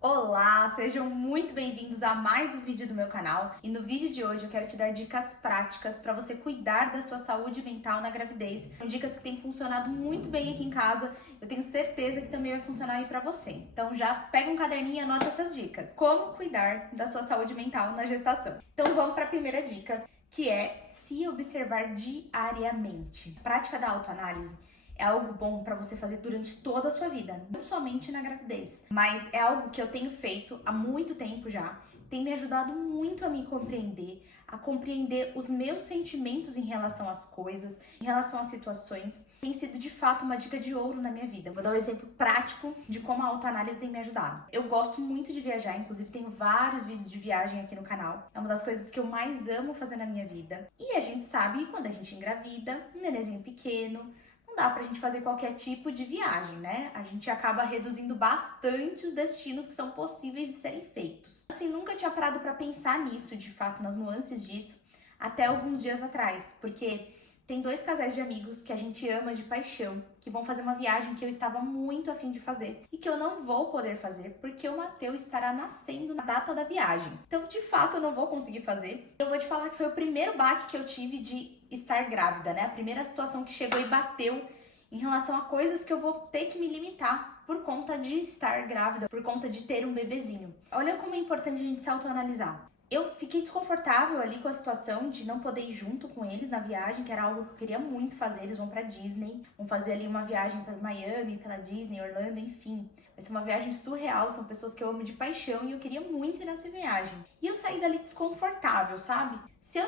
Olá, sejam muito bem-vindos a mais um vídeo do meu canal. E no vídeo de hoje eu quero te dar dicas práticas para você cuidar da sua saúde mental na gravidez. São dicas que têm funcionado muito bem aqui em casa. Eu tenho certeza que também vai funcionar aí para você. Então já pega um caderninho e anota essas dicas. Como cuidar da sua saúde mental na gestação. Então vamos para a primeira dica, que é se observar diariamente. A prática da autoanálise é algo bom para você fazer durante toda a sua vida, não somente na gravidez. Mas é algo que eu tenho feito há muito tempo já. Tem me ajudado muito a me compreender, a compreender os meus sentimentos em relação às coisas, em relação às situações. Tem sido de fato uma dica de ouro na minha vida. Vou dar um exemplo prático de como a autoanálise tem me ajudado. Eu gosto muito de viajar, inclusive tenho vários vídeos de viagem aqui no canal. É uma das coisas que eu mais amo fazer na minha vida. E a gente sabe que quando a gente engravida, um nenenzinho pequeno, dá pra gente fazer qualquer tipo de viagem, né? A gente acaba reduzindo bastante os destinos que são possíveis de serem feitos. Assim, nunca tinha parado pra pensar nisso, de fato, nas nuances disso, até alguns dias atrás, porque tem dois casais de amigos que a gente ama de paixão, que vão fazer uma viagem que eu estava muito afim de fazer e que eu não vou poder fazer porque o Matheus estará nascendo na data da viagem. Então, de fato, eu não vou conseguir fazer. Eu vou te falar que foi o primeiro baque que eu tive de estar grávida, né? A primeira situação que chegou e bateu em relação a coisas que eu vou ter que me limitar por conta de estar grávida, por conta de ter um bebezinho. Olha como é importante a gente se autoanalisar. Eu fiquei desconfortável ali com a situação de não poder ir junto com eles na viagem, que era algo que eu queria muito fazer. Eles vão pra Disney, vão fazer ali uma viagem para Miami, pela Disney, Orlando, enfim. Vai ser uma viagem surreal, são pessoas que eu amo de paixão e eu queria muito ir nessa viagem. E eu saí dali desconfortável, sabe? Se eu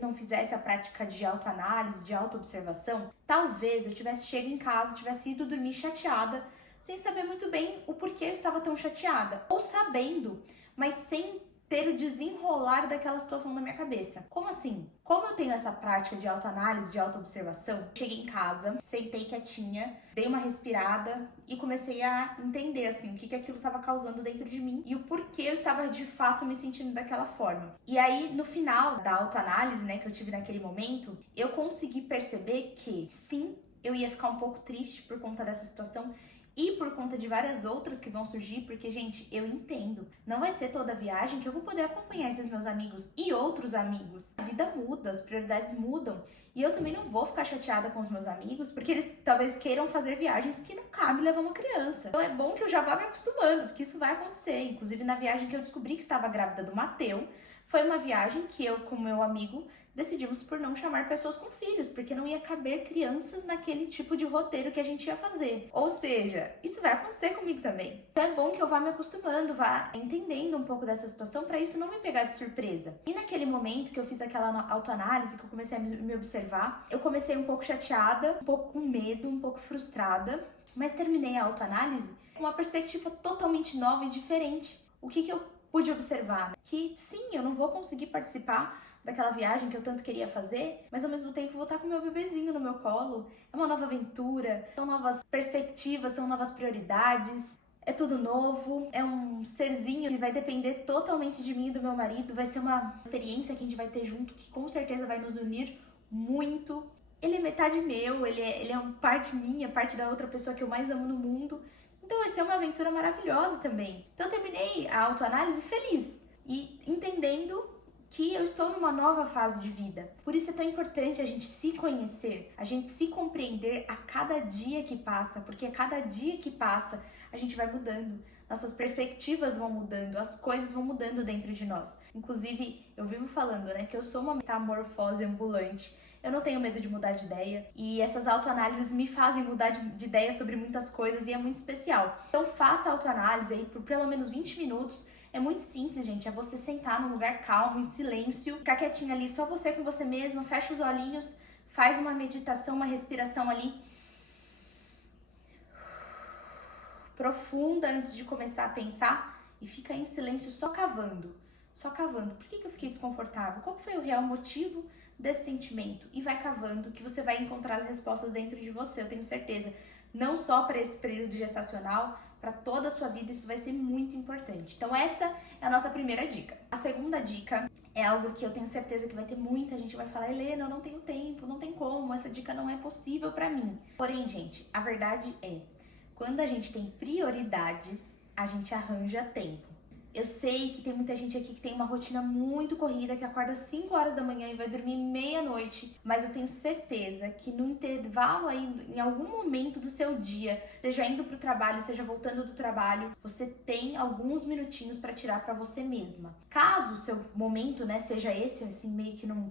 não fizesse a prática de autoanálise, de autoobservação, talvez eu tivesse chegado em casa, tivesse ido dormir chateada, sem saber muito bem o porquê eu estava tão chateada. Ou sabendo, mas sem ter o desenrolar daquela situação na minha cabeça. Como assim? Como eu tenho essa prática de autoanálise, de autoobservação, cheguei em casa, sentei quietinha, dei uma respirada e comecei a entender assim o que aquilo estava causando dentro de mim e o porquê eu estava de fato me sentindo daquela forma. E aí, no final da autoanálise, né, que eu tive naquele momento, eu consegui perceber que sim, eu ia ficar um pouco triste por conta dessa situação e por conta de várias outras que vão surgir, porque, gente, eu entendo. Não vai ser toda viagem que eu vou poder acompanhar esses meus amigos e outros amigos. A vida muda, as prioridades mudam. E eu também não vou ficar chateada com os meus amigos, porque eles talvez queiram fazer viagens que não cabe levar uma criança. Então é bom que eu já vá me acostumando, porque isso vai acontecer. Inclusive, na viagem que eu descobri que estava grávida do Matheus, foi uma viagem que eu, com meu amigo, decidimos por não chamar pessoas com filhos, porque não ia caber crianças naquele tipo de roteiro que a gente ia fazer. Ou seja, isso vai acontecer comigo também. Então é bom que eu vá me acostumando, vá entendendo um pouco dessa situação para isso não me pegar de surpresa. E naquele momento que eu fiz aquela autoanálise, que eu comecei a me observar, eu comecei um pouco chateada, um pouco com medo, um pouco frustrada, mas terminei a autoanálise com uma perspectiva totalmente nova e diferente. O que eu pude observar? Que sim, eu não vou conseguir participar daquela viagem que eu tanto queria fazer, mas ao mesmo tempo vou estar com meu bebezinho no meu colo. É uma nova aventura, são novas perspectivas, são novas prioridades, é tudo novo, é um serzinho que vai depender totalmente de mim e do meu marido, vai ser uma experiência que a gente vai ter junto que com certeza vai nos unir muito. Ele é metade meu, ele é uma parte minha, parte da outra pessoa que eu mais amo no mundo. Então vai ser uma aventura maravilhosa também. Então eu terminei a autoanálise feliz e entendendo que eu estou numa nova fase de vida. Por isso é tão importante a gente se conhecer, a gente se compreender a cada dia que passa, porque a cada dia que passa a gente vai mudando, nossas perspectivas vão mudando, as coisas vão mudando dentro de nós. Inclusive, eu vivo falando, né, que eu sou uma metamorfose ambulante. Eu não tenho medo de mudar de ideia e essas autoanálises me fazem mudar de ideia sobre muitas coisas e é muito especial. Então faça a autoanálise aí por pelo menos 20 minutos. É muito simples, gente, é você sentar num lugar calmo, em silêncio, ficar quietinho ali, só você com você mesma, fecha os olhinhos, faz uma meditação, uma respiração ali profunda antes de começar a pensar e fica em silêncio só cavando. Só cavando. Por que eu fiquei desconfortável? Qual foi o real motivo desse sentimento? E vai cavando que você vai encontrar as respostas dentro de você, eu tenho certeza. Não só para esse período gestacional, para toda a sua vida, isso vai ser muito importante. Então essa é a nossa primeira dica. A segunda dica é algo que eu tenho certeza que vai ter muita gente que vai falar: Helena, eu não tenho tempo, não tem como, essa dica não é possível para mim. Porém, gente, a verdade é, quando a gente tem prioridades, a gente arranja tempo. Eu sei que tem muita gente aqui que tem uma rotina muito corrida, que acorda 5 horas da manhã e vai dormir meia-noite, mas eu tenho certeza que no intervalo aí, em algum momento do seu dia, seja indo pro trabalho, seja voltando do trabalho, você tem alguns minutinhos para tirar para você mesma. Caso o seu momento, né, seja esse, assim, meio que num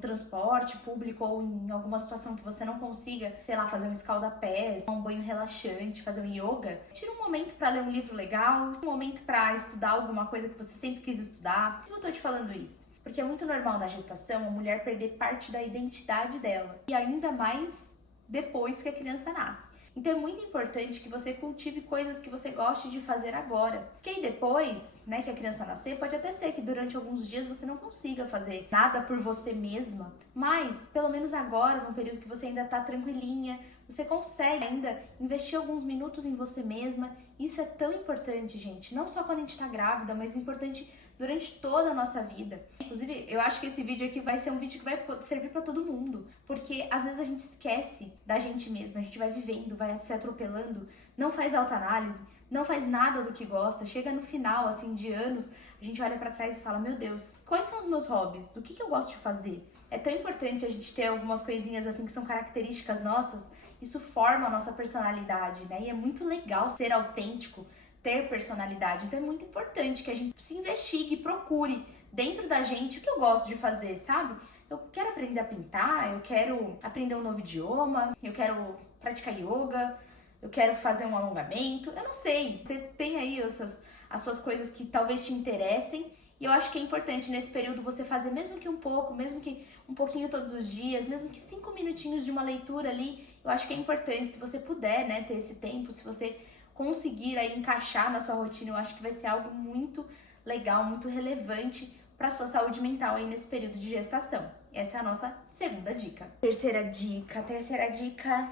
transporte público ou em alguma situação que você não consiga, sei lá, fazer um escalda-pés, um banho relaxante, fazer um yoga, tira um momento para ler um livro legal, um momento para estudar alguma coisa que você sempre quis estudar. Por que eu tô te falando isso? Porque é muito normal na gestação a mulher perder parte da identidade dela, e ainda mais depois que a criança nasce. Então é muito importante que você cultive coisas que você goste de fazer agora. Porque aí depois, né, que a criança nascer, pode até ser que durante alguns dias você não consiga fazer nada por você mesma. Mas, pelo menos agora, no período que você ainda tá tranquilinha, você consegue ainda investir alguns minutos em você mesma. Isso é tão importante, gente. Não só quando a gente tá grávida, mas é importante durante toda a nossa vida. Inclusive, eu acho que esse vídeo aqui vai ser um vídeo que vai servir pra todo mundo, porque às vezes a gente esquece da gente mesma, a gente vai vivendo, vai se atropelando, não faz autoanálise, não faz nada do que gosta, chega no final, assim, de anos, a gente olha pra trás e fala, meu Deus, quais são os meus hobbies? Do que eu gosto de fazer? É tão importante a gente ter algumas coisinhas, assim, que são características nossas, isso forma a nossa personalidade, né? E é muito legal ser autêntico, ter personalidade. Então é muito importante que a gente se investigue, procure dentro da gente o que eu gosto de fazer, sabe? Eu quero aprender a pintar, eu quero aprender um novo idioma, eu quero praticar yoga, eu quero fazer um alongamento, eu não sei. Você tem aí as suas coisas que talvez te interessem, e eu acho que é importante nesse período você fazer, mesmo que um pouco, mesmo que um pouquinho todos os dias, mesmo que 5 minutinhos de uma leitura ali, eu acho que é importante, se você puder, né, ter esse tempo, se você conseguir aí encaixar na sua rotina, eu acho que vai ser algo muito legal, muito relevante para sua saúde mental aí nesse período de gestação. Essa é a nossa segunda dica. Terceira dica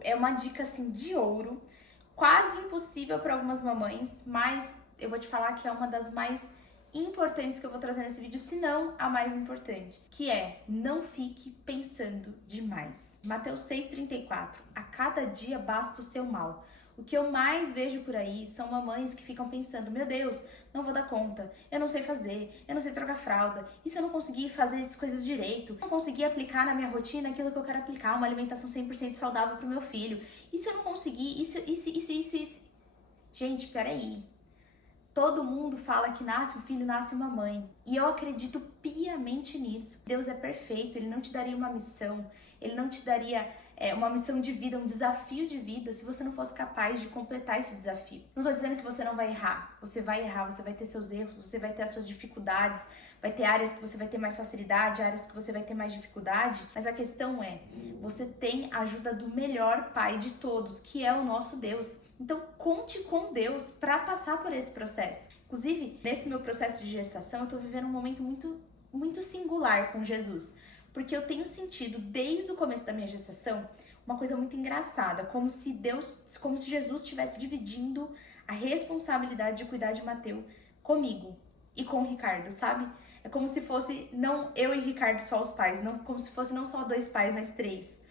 é uma dica assim de ouro, quase impossível para algumas mamães, mas eu vou te falar que é uma das mais importantes que eu vou trazer nesse vídeo, se não a mais importante, que é não fique pensando demais. Mateus 6,34, a cada dia basta o seu mal. O que eu mais vejo por aí são mamães que ficam pensando, meu Deus, não vou dar conta, eu não sei fazer, eu não sei trocar fralda, e se eu não conseguir fazer as coisas direito, não conseguir aplicar na minha rotina aquilo que eu quero aplicar, uma alimentação 100% saudável pro meu filho, e se eu não conseguir, isso. Gente, peraí. Todo mundo fala que nasce um filho, nasce uma mãe. E eu acredito piamente nisso. Deus é perfeito, Ele não te daria uma missão, Ele não te daria uma missão de vida, um desafio de vida, se você não fosse capaz de completar esse desafio. Não tô dizendo que você não vai errar. Você vai errar, você vai ter seus erros, você vai ter as suas dificuldades, vai ter áreas que você vai ter mais facilidade, áreas que você vai ter mais dificuldade, mas a questão é, você tem a ajuda do melhor Pai de todos, que é o nosso Deus. Então, conte com Deus para passar por esse processo. Inclusive, nesse meu processo de gestação, eu tô vivendo um momento muito singular com Jesus. Porque eu tenho sentido, desde o começo da minha gestação, uma coisa muito engraçada. Como se Jesus estivesse dividindo a responsabilidade de cuidar de Mateus comigo e com o Ricardo, sabe? É como se fosse não eu e Ricardo só os pais, não como se fosse não só 2 pais, mas 3.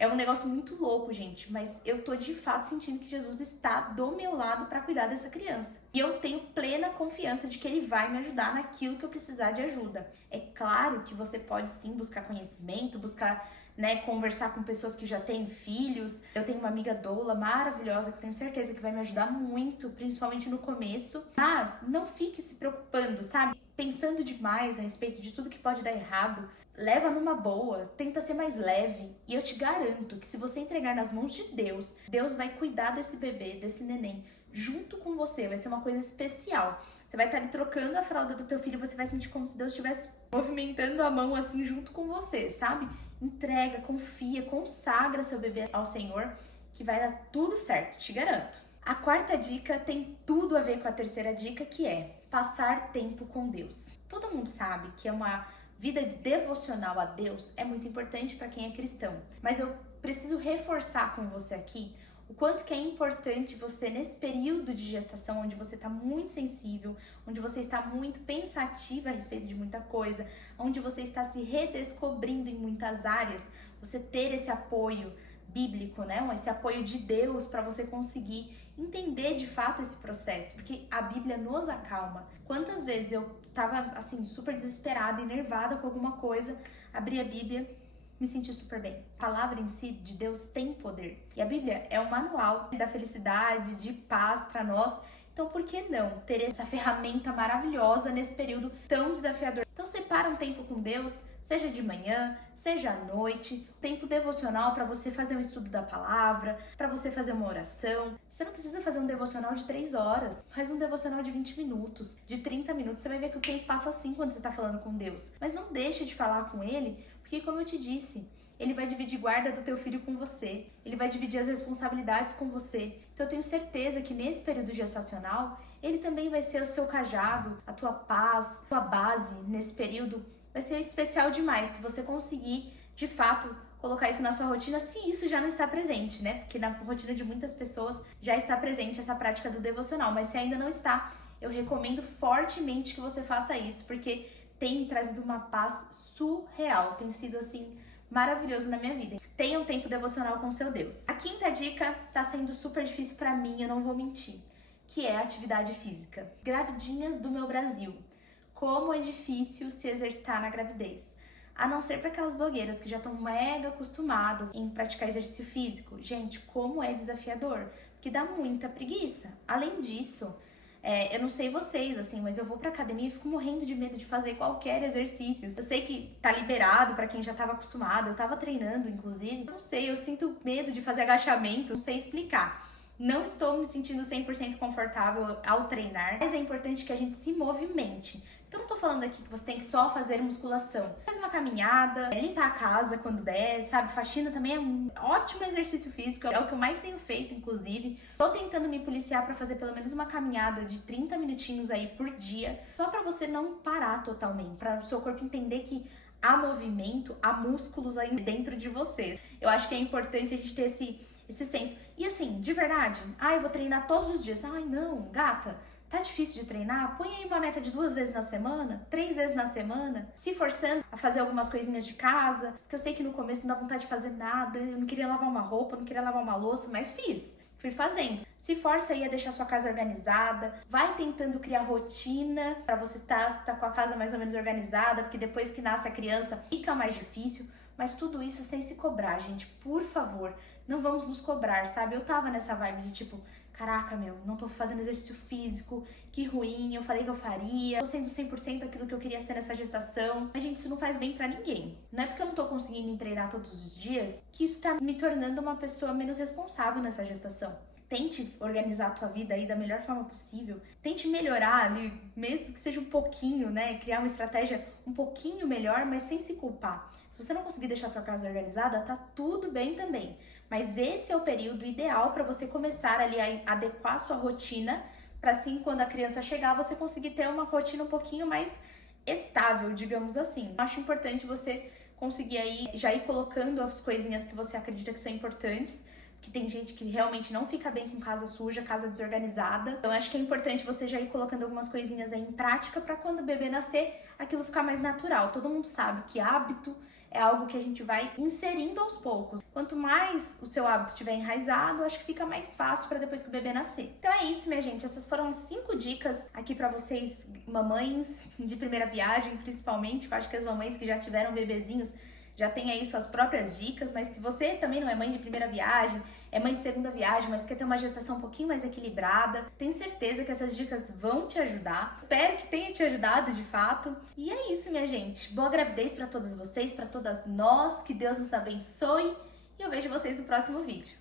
É um negócio muito louco, gente, mas eu tô de fato sentindo que Jesus está do meu lado para cuidar dessa criança. E eu tenho plena confiança de que Ele vai me ajudar naquilo que eu precisar de ajuda. É claro que você pode sim buscar conhecimento, buscar, né, conversar com pessoas que já têm filhos. Eu tenho uma amiga doula maravilhosa que eu tenho certeza que vai me ajudar muito, principalmente no começo. Mas não fique se preocupando, sabe? Pensando demais a respeito de tudo que pode dar errado. Leva numa boa, tenta ser mais leve. E eu te garanto que se você entregar nas mãos de Deus, Deus vai cuidar desse bebê, desse neném, junto com você. Vai ser uma coisa especial. Você vai estar ali trocando a fralda do teu filho, você vai sentir como se Deus estivesse movimentando a mão assim junto com você, sabe? Entrega, confia, consagra seu bebê ao Senhor, que vai dar tudo certo, te garanto. A quarta dica tem tudo a ver com a terceira dica, que é passar tempo com Deus. Todo mundo sabe que uma vida devocional a Deus é muito importante para quem é cristão, mas eu preciso reforçar com você aqui o quanto que é importante você, nesse período de gestação, onde você está muito sensível, onde você está muito pensativa a respeito de muita coisa, onde você está se redescobrindo em muitas áreas, você ter esse apoio bíblico, né? Esse apoio de Deus para você conseguir entender de fato esse processo, porque a Bíblia nos acalma. Quantas vezes eu tava assim super desesperada, enervada com alguma coisa, abri a Bíblia, me senti super bem. A palavra em si de Deus tem poder. E a Bíblia é um manual da felicidade, de paz para nós. Então, por que não ter essa ferramenta maravilhosa nesse período tão desafiador? Então, separa um tempo com Deus, seja de manhã, seja à noite, tempo devocional para você fazer um estudo da palavra, para você fazer uma oração. Você não precisa fazer um devocional de 3 horas, faz um devocional de 20 minutos, de 30 minutos. Você vai ver que o tempo passa assim quando você está falando com Deus. Mas não deixe de falar com Ele, porque como eu te disse, Ele vai dividir guarda do teu filho com você. Ele vai dividir as responsabilidades com você. Então eu tenho certeza que nesse período gestacional, Ele também vai ser o seu cajado, a tua paz, a tua base nesse período. Vai ser especial demais se você conseguir, de fato, colocar isso na sua rotina, se isso já não está presente, né? Porque na rotina de muitas pessoas já está presente essa prática do devocional. Mas se ainda não está, eu recomendo fortemente que você faça isso, porque tem me trazido uma paz surreal. Tem sido assim maravilhoso na minha vida. Tenha um tempo devocional com seu Deus. A quinta dica tá sendo super difícil pra mim, eu não vou mentir, que é a atividade física. Gravidinhas do meu Brasil. Como é difícil se exercitar na gravidez. A não ser para aquelas blogueiras que já estão mega acostumadas em praticar exercício físico. Gente, como é desafiador, porque dá muita preguiça. Além disso, eu não sei vocês, assim, mas eu vou pra academia e fico morrendo de medo de fazer qualquer exercício. Eu sei que tá liberado pra quem já tava acostumado, eu tava treinando, inclusive. Eu não sei, eu sinto medo de fazer agachamento, não sei explicar. Não estou me sentindo 100% confortável ao treinar, mas é importante que a gente se movimente. Então, não tô falando aqui que você tem que só fazer musculação. Faz uma caminhada, limpar a casa quando der, sabe? Faxina também é um ótimo exercício físico, é o que eu mais tenho feito, inclusive. Tô tentando me policiar pra fazer pelo menos uma caminhada de 30 minutinhos aí por dia, só pra você não parar totalmente, pra o seu corpo entender que há movimento, há músculos aí dentro de você. Eu acho que é importante a gente ter esse senso. E assim, de verdade, eu vou treinar todos os dias. Não, gata. Tá difícil de treinar? Põe aí uma meta de 2 vezes na semana, 3 vezes na semana, se forçando a fazer algumas coisinhas de casa, porque eu sei que no começo não dá vontade de fazer nada, eu não queria lavar uma roupa, não queria lavar uma louça, mas fui fazendo. Se força aí a deixar sua casa organizada, vai tentando criar rotina pra você tá com a casa mais ou menos organizada, porque depois que nasce a criança fica mais difícil, mas tudo isso sem se cobrar, gente, por favor, não vamos nos cobrar, sabe? Eu tava nessa vibe de tipo, caraca, não tô fazendo exercício físico, que ruim, eu falei que eu faria, tô sendo 100% aquilo que eu queria ser nessa gestação. Mas, gente, isso não faz bem pra ninguém. Não é porque eu não tô conseguindo treinar todos os dias que isso tá me tornando uma pessoa menos responsável nessa gestação. Tente organizar a tua vida aí da melhor forma possível. Tente melhorar ali, mesmo que seja um pouquinho, né? Criar uma estratégia um pouquinho melhor, mas sem se culpar. Se você não conseguir deixar sua casa organizada, tá tudo bem também. Mas esse é o período ideal para você começar ali a adequar a sua rotina, para assim, quando a criança chegar, você conseguir ter uma rotina um pouquinho mais estável, digamos assim. Eu acho importante você conseguir aí já ir colocando as coisinhas que você acredita que são importantes, que tem gente que realmente não fica bem com casa suja, casa desorganizada. Então acho que é importante você já ir colocando algumas coisinhas aí em prática para quando o bebê nascer, aquilo ficar mais natural. Todo mundo sabe que hábito é algo que a gente vai inserindo aos poucos. Quanto mais o seu hábito estiver enraizado, acho que fica mais fácil para depois que o bebê nascer. Então é isso, minha gente. Essas foram as 5 dicas aqui para vocês, mamães de primeira viagem, principalmente. Eu acho que as mamães que já tiveram bebezinhos já têm aí suas próprias dicas, mas se você também não é mãe de primeira viagem, é mãe de segunda viagem, mas quer ter uma gestação um pouquinho mais equilibrada, tenho certeza que essas dicas vão te ajudar. Espero que tenha te ajudado de fato. E é isso, minha gente. Boa gravidez para todas vocês, para todas nós. Que Deus nos abençoe. E eu vejo vocês no próximo vídeo.